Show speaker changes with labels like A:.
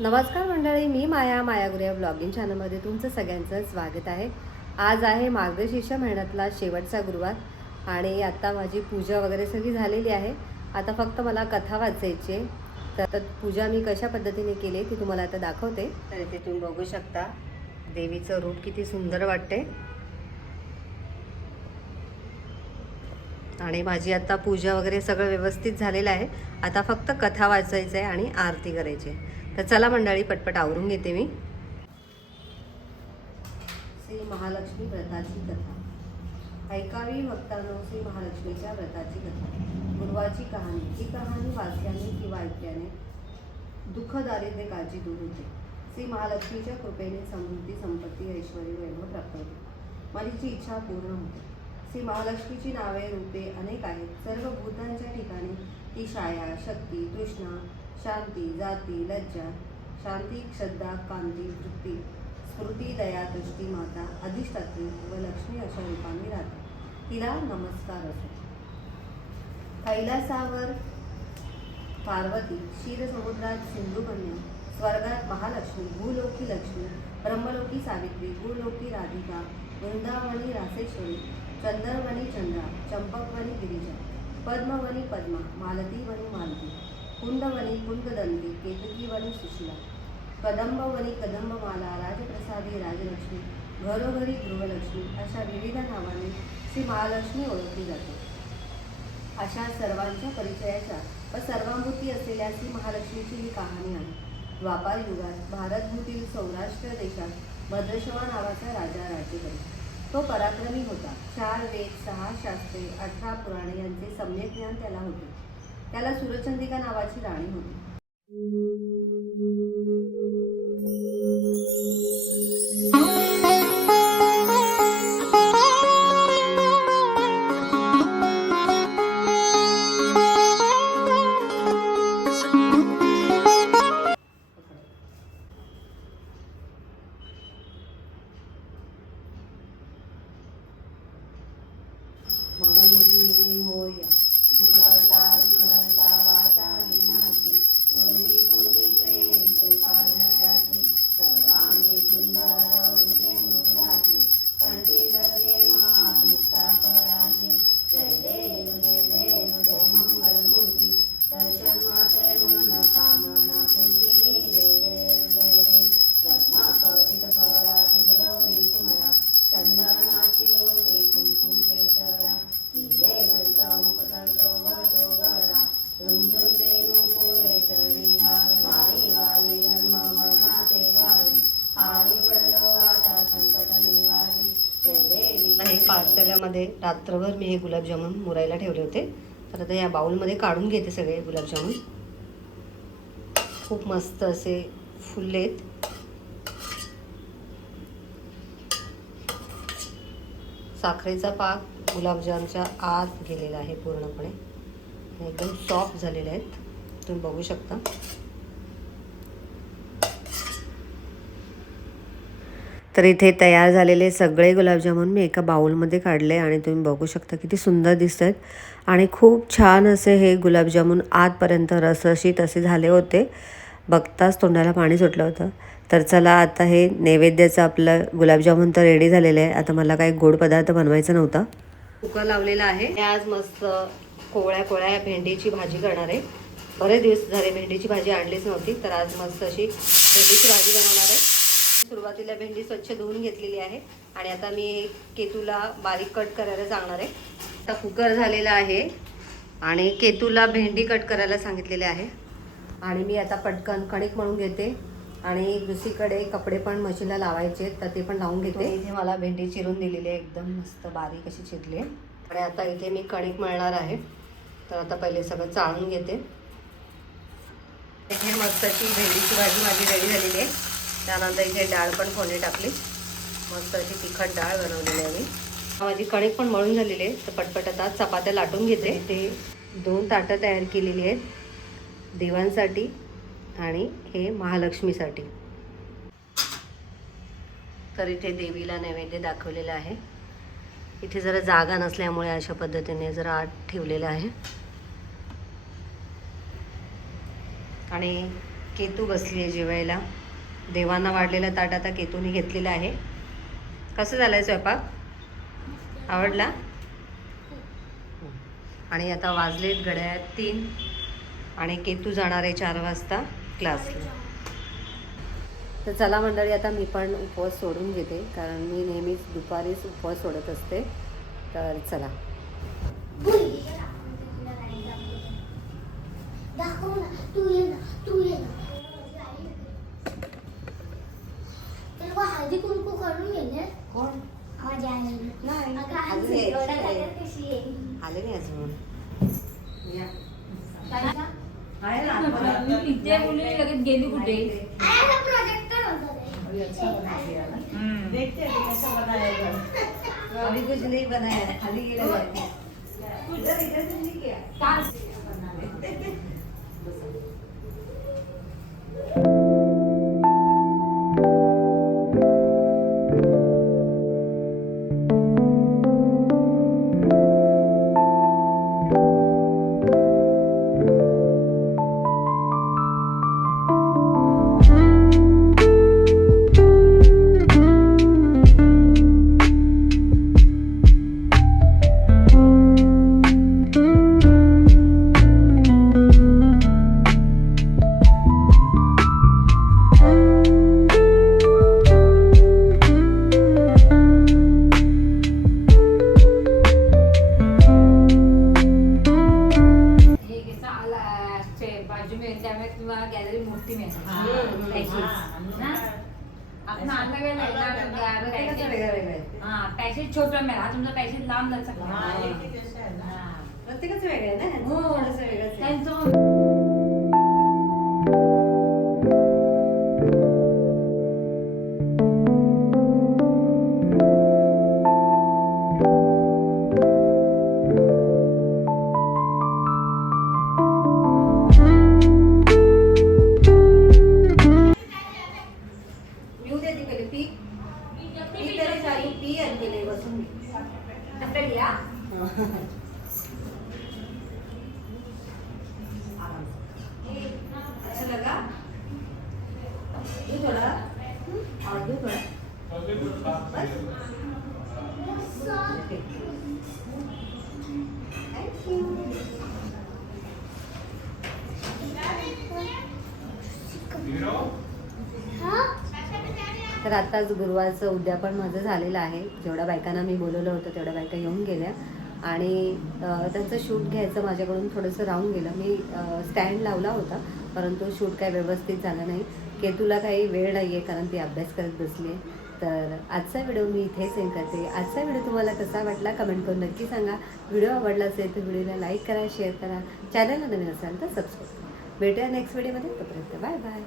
A: नमस्कार मंडळी मी माया मायागुर्या ब्लॉगिंग चॅनलमध्ये तुमचं सगळ्यांचं स्वागत आहे. आज आहे मार्गशीर्ष महिन्यातला शेवटचा गुरुवार आणि आत्ता माझी पूजा वगैरे सगळी झालेली आहे. आता फक्त मला कथा वाचायची आहे. तर तर पूजा मी कशा पद्धतीने केली ती तुम्हाला आता दाखवते. तर इथे तुम्ही बघू शकता देवीचं रूप किती सुंदर वाटते आणि माझी आता पूजा वगैरे सगळं व्यवस्थित झालेलं आहे. आता फक्त कथा वाचायचं आहे आणि आरती करायची आहे तर चला मंडळी पटपट आवरून घेते मी. श्री महालक्ष्मी व्रताची कथा. ऐकावी भक्तांनो श्री महालक्ष्मीच्या व्रताची कथा. गुरुवाची कहाणी. ही कहाणी वाचल्याने किंवा ऐकल्याने दुःख दारिद्र्य काळजी दूर होते. श्री महालक्ष्मीच्या कृपेने समृद्धी संपत्ती ऐश्वर वैभव प्राप्त होते. माझी इच्छा पूर्ण होते. श्री महालक्ष्मीची नावे रूपे अनेक आहेत. सर्व भूतांच्या ठिकाणी ती शाया शक्ती तृष्णा शांती जाती लज्जा शांती श्रद्धा कांती तृप्ती स्मृती दया दृष्टी माता अधिष्ठात्री व लक्ष्मी अशा रूपांनी राहते तिला नमस्कार असो. कैलासावर पार्वती क्षीरसमुद्रात सिंधुकन्या स्वर्गात महालक्ष्मी भूलोकी लक्ष्मी ब्रह्मलोकी सावित्री भूलोकी राधिका वृंदावनी रासेश्वरी चंदरवनी चंद्रा चंपकवनी गिरिजा पद्मवनी पद्मा मालतीवनी मालती कुंदवनी कुंददंती केतकीवनी सुशिला कदंबवनी कदंबमाला राजप्रसादी राजलक्ष्मी घरोघरी गृहलक्ष्मी अशा विविध नावाने श्री महालक्ष्मी ओळखली जाते अशा सर्वांच्या परिचयाच्या व सर्वांभूती असलेल्या श्री महालक्ष्मीची ही कहाणी आहे द्वापार युगात भारतभूतील सौराष्ट्र देशात भद्रशवा नावाचा राजा राज्य करी तो पराक्रमी होता चार वेद सहा शास्त्रे अठरा पुराणे यांचे सम्यक ज्ञान त्याला होते त्याला सुरचंदिका नावाची राणी होती देवी हे पातेल्यामध्ये रात्रभर मी हे गुलाबजामुन मुरायला ठेवले होते. तर आता या बाऊलमध्ये काढून घेते सगळे गुलाबजामुन. खूप मस्त असे फुललेत. साखरेचा पाक गुलाबजामच्या आत गेलेला आहे पूर्णपणे. एकदम सॉफ्ट झालेले आहेत. तुम्ही बघू शकता. तर इथे तयार झालेले सगळे गुलाबजामुन मी एका बाउलमध्ये काढले आणि तुम्ही बघू शकता किती सुंदर दिसत आहेत आणि खूप छान असे हे गुलाबजामुन आतपर्यंत रसरशीत असे झाले होते. बघताच तोंडाला पाणी सुटलं होतं. तर चला आता हे नैवेद्याचं आपलं गुलाबजामुन तर रेडी झालेलं आहे. आता मला काही गोड पदार्थ बनवायचा नव्हता. कुकर लावलेला आहे. आज मस्त कोवळ्या कोवळ्या भेंडीची भाजी करणार आहे. बरेच दिवस झाले भेंडीची भाजी आणलीच नव्हती तर आज मस्त अशी भेंडीची भाजी बनवणार आहे. सुरुवातीला भेंडी स्वच्छ धुवून घेतलेली आहे आणि आता मी केतूला बारीक कट करायला सांगणार आहे. आता कुकर झालेला आहे आणि केतूला भेंडी कट करायला सांगितलेले आहे. आणि मी आता पटकन कणिक म्हणून घेते आणि दुसरीकडे कपडे पण मशीनला लावायचे आहेत, तर ते पण लावून घेते. इथे मला भेंडी चिरून दिलेली आहे एकदम मस्त बारीक अशी चिरली आहे. आणि आता इथे मी कणिक मळणार आहे. तर आता पहिले सगळं चाळून घेते. इथे मस्त अशी भेंडीची भाजी माझी रेडी झालेली आहे. त्यानंतर इथे डाळ पण फोडणी टाकली. मस्त अशी तिखट डाळ बनवलेली आहे मी. माझी कणिक पण मळून झालेली आहे तर पटपट आता चपात्या लाटून घेते. ते दोन ताटं तयार केलेली आहेत देवांसाठी आणि हे महालक्ष्मीसाठी. तर इथे देवीला नैवेद्य दाखवलेलं आहे. इथे जरा जागा नसल्यामुळे अशा पद्धतीने जरा आत ठेवलेलं आहे. आणि केतू बसली आहे जेवायला. देवांना वाढलेला ताट आता केतूने घेतलेला आहे. कसं झालं आहे स्वयंपाक? आवडला? आणि आता वाजलेत घड्याळात तीन आणि केतू जाणार आहे चार वाजता क्लासला. तर चला मंडळी आता मी पण उपवास सोडून घेते कारण मी नेहमीच दुपारीच उपवास सोडत असते. तर चला.
B: तू ये ना तू ये ना तर मग हळदी कुंकू
A: कोण
B: आईने
A: नाही
B: अगं
A: अजून
B: आजी
A: यायची
B: एवढ्या कशी
A: आले नाही अजून या.
B: दादा,
A: आहे ना आतमध्ये?
C: इथे मुली लगेच गेली कुठे
B: आई, हा projector होता रे.
A: अभी कुछ नहीं बनाया है, खाली ये लगा है. इधर इधर से नहीं किया.
C: ये पॅसेज छोटा मिळाला हा तुमचा पॅसेज लांब जायचा.
A: प्रत्येकाचं वेगळं आहे ना?
C: हो.
A: थोडंसं आणि पहिले बसून
C: आपल्याला या
A: अच्छा लगा. दूध थोड़ा. और दूध थोड़ा. थैंक यू
B: हा?
A: तर आताच गुरुवारचं उद्यापन माझं झालेलं आहे. जेवढ्या बायकांना मी बोलवलं होतं तेवढ्या बायका येऊन गेल्या. आणि त्यांचं शूट घ्यायचं माझ्याकडून थोडंसं राहून गेलं. मी स्टँड लावला होता परंतु शूट काय व्यवस्थित झालं नाही. केतूला काही वेळ नाही आहे कारण ती अभ्यास करत बसली आहे तर आजचा व्हिडिओ मी इथे सेंड करते. आजचा व्हिडिओ तुम्हाला कसा वाटला कमेंट करून नक्की सांगा. व्हिडिओ आवडला असेल तर व्हिडिओला लाईक करा शेअर करा. चॅनलला नवीन असाल तर सबस्क्राईब करा. भेटूया नेक्स्ट व्हिडिओमध्ये तोपर्यंत बाय बाय.